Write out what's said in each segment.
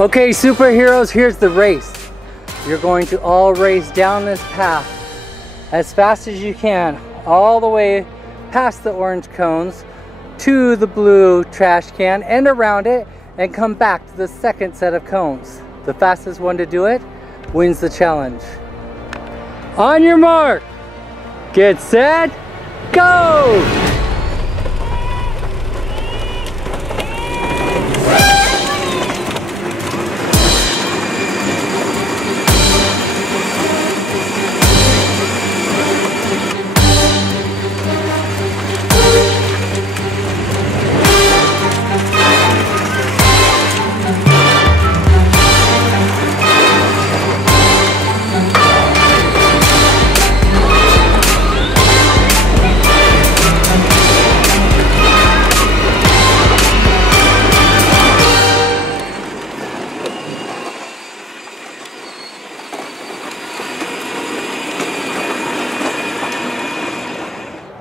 Okay, superheroes, here's the race. You're going to all race down this path as fast as you can, all the way past the orange cones to the blue trash can and around it, and come back to the second set of cones. The fastest one to do it wins the challenge. On your mark, get set, go!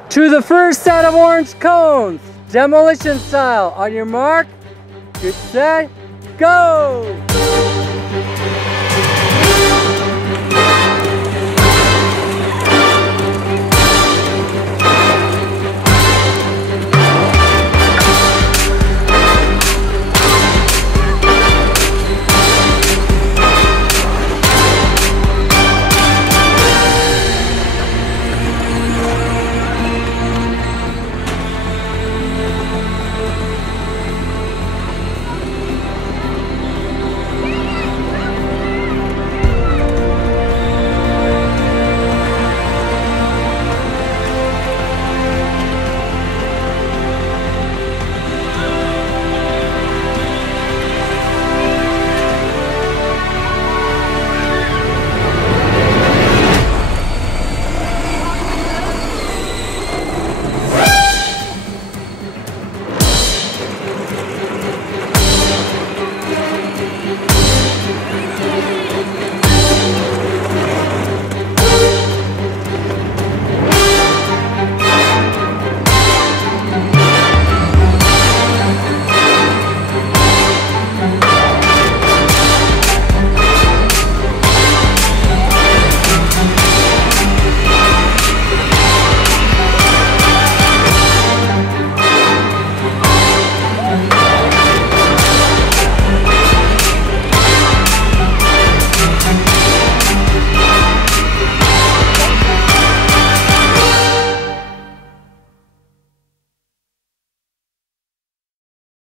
To the first set of orange cones, demolition style. On your mark, get set, go!